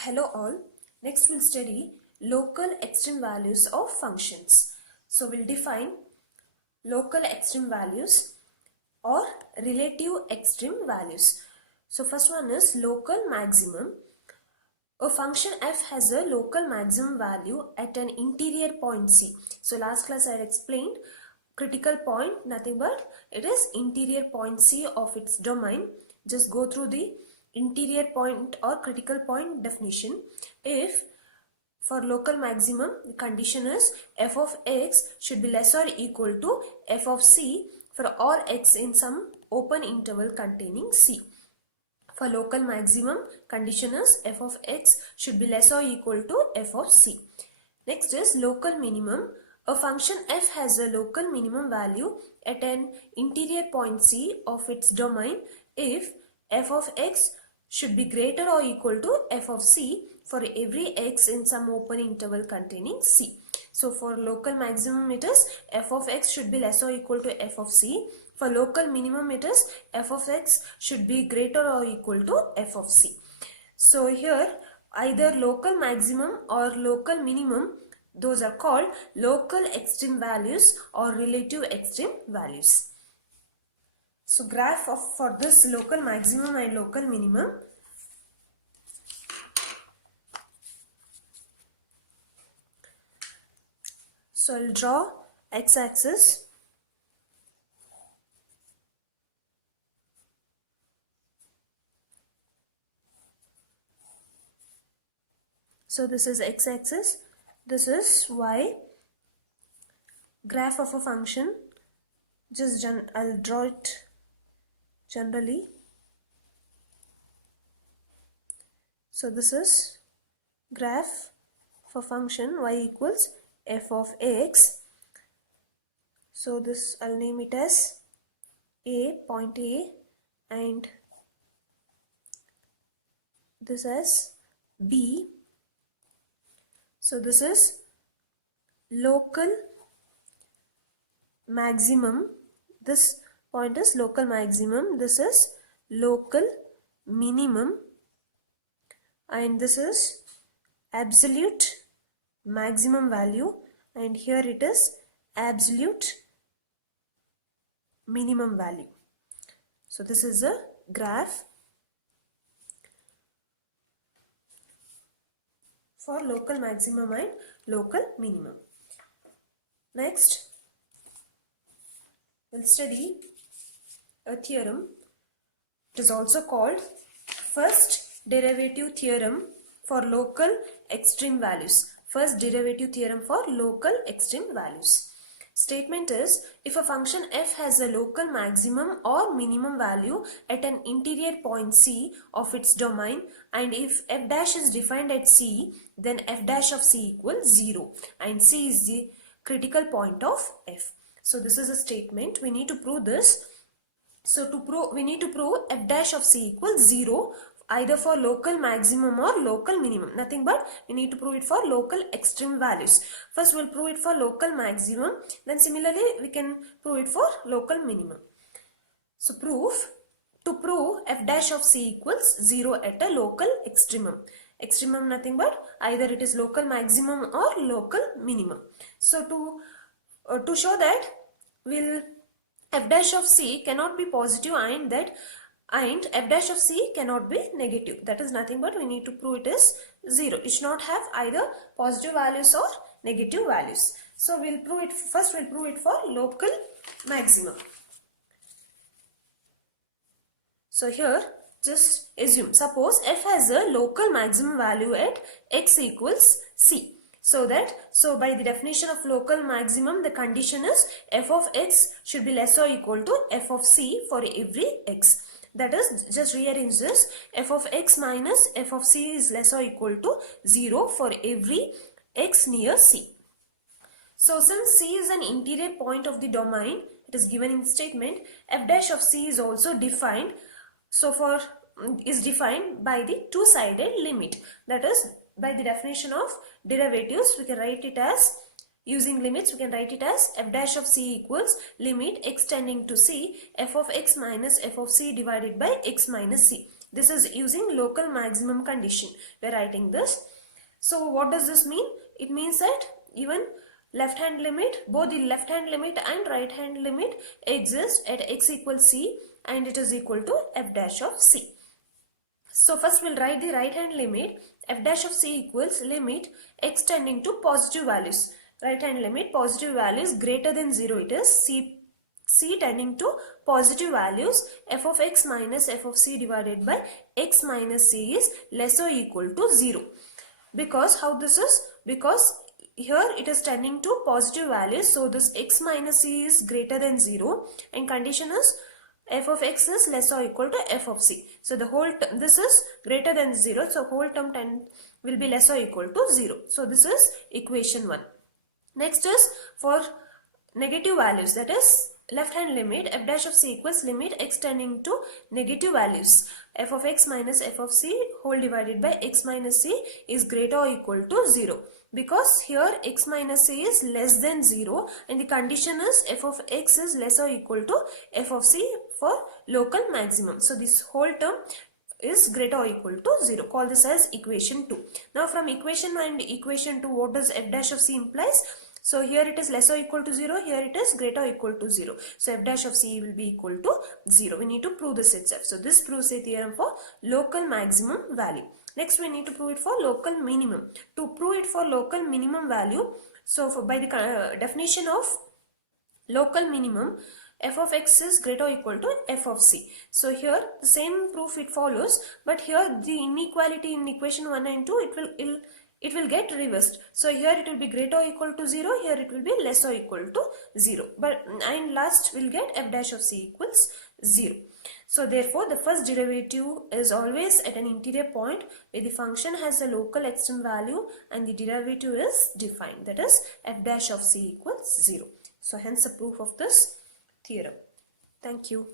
Hello all. Next we'll study local extreme values of functions. So we'll define local extreme values or relative extreme values. So first one is local maximum. A function f has a local maximum value at an interior point C. So last class I had explained critical point, nothing but it is interior point C of its domain. Just go through the interior point or critical point definition. If for local maximum, the condition is f of x should be less or equal to f of c for all x in some open interval containing C. For local maximum, condition is f of x should be less or equal to f of c. Next is local minimum. A function f has a local minimum value at an interior point C of its domain if f of x should be greater or equal to f of c for every x in some open interval containing C. So for local maximum it is f of x should be less or equal to f of c. For local minimum it is f of x should be greater or equal to f of c. So here either local maximum or local minimum, those are called local extreme values or relative extreme values. So graph for this local maximum and local minimum. So I'll draw x-axis. So this is x-axis, this is y. Graph of a function, I'll draw it generally. So this is graph for function y equals f of x. So this I'll name it as A, point A, and this as B. So this is local maximum. This point is local maximum. This is local minimum. And this is absolute maximum value. And here it is absolute minimum value. So this is a graph for local maximum and local minimum. Next, we'll study a theorem. It is also called first derivative theorem for local extreme values. First derivative theorem for local extreme values. Statement is, if a function f has a local maximum or minimum value at an interior point C of its domain, and if f dash is defined at C, then f dash of C equals 0, and C is the critical point of f. So this is a statement. We need to prove this. So to prove, we need to prove f dash of C equals 0 either for local maximum or local minimum. Nothing but we need to prove it for local extreme values. First we'll prove it for local maximum, then similarly we can prove it for local minimum. So to prove f dash of C equals 0 at a local extremum. Extremum nothing but either it is local maximum or local minimum. So to show that f dash of C cannot be positive and f dash of C cannot be negative. That is nothing but we need to prove it is 0. It should not have either positive values or negative values. So we'll prove it. First we'll prove it for local maximum. So here just assume, suppose f has a local maximum value at x equals C. So by the definition of local maximum, the condition is f of x should be less or equal to f of c for every x. That is, just rearrange this, f of x minus f of c is less or equal to 0 for every x near C. So since C is an interior point of the domain, it is given in the statement, f dash of C is also defined. So is defined by the two-sided limit. That is, by the definition of derivatives, we can write it as, using limits, we can write it as f dash of C equals limit x tending to C, f of x minus f of C divided by x minus C. This is using local maximum condition. We are writing this. So what does this mean? It means that even left hand limit, both the left hand limit and right hand limit exist at x equals c and it is equal to f dash of c. So first we'll write the right hand limit. F dash of c equals limit x tending to positive values. Right hand limit positive values greater than 0, it is c tending to positive values. F of x minus f of c divided by x minus c is less or equal to 0. Because how this is? Because here it is tending to positive values, so this x minus c is greater than 0 and condition is f of x is less or equal to f of c. So the whole term, this is greater than 0, so whole term will be less or equal to 0. So this is equation 1. Next is for negative values, that is left hand limit f dash of c equals limit x tending to negative values. F of x minus f of c whole divided by x minus c is greater or equal to 0. Because here x minus c is less than 0 and the condition is f of x is less or equal to f of c for local maximum. So this whole term is greater or equal to 0. Call this as equation 2. Now from equation 1 and equation 2, what does f dash of c implies? So here it is less or equal to 0, here it is greater or equal to 0. So f dash of c will be equal to 0. We need to prove this itself. So this proves a theorem for local maximum value. Next we need to prove it for local minimum. To prove it for local minimum value, so by the definition of local minimum, f of x is greater or equal to f of c. So here the same proof it follows, but here the inequality in equation 1 and 2 it will get reversed. So here it will be greater or equal to 0, here it will be less or equal to 0. But and last we'll get f dash of c equals 0. So therefore the first derivative is always at an interior point where the function has a local extreme value and the derivative is defined, that is f dash of c equals 0. So hence a proof of this theorem. Thank you.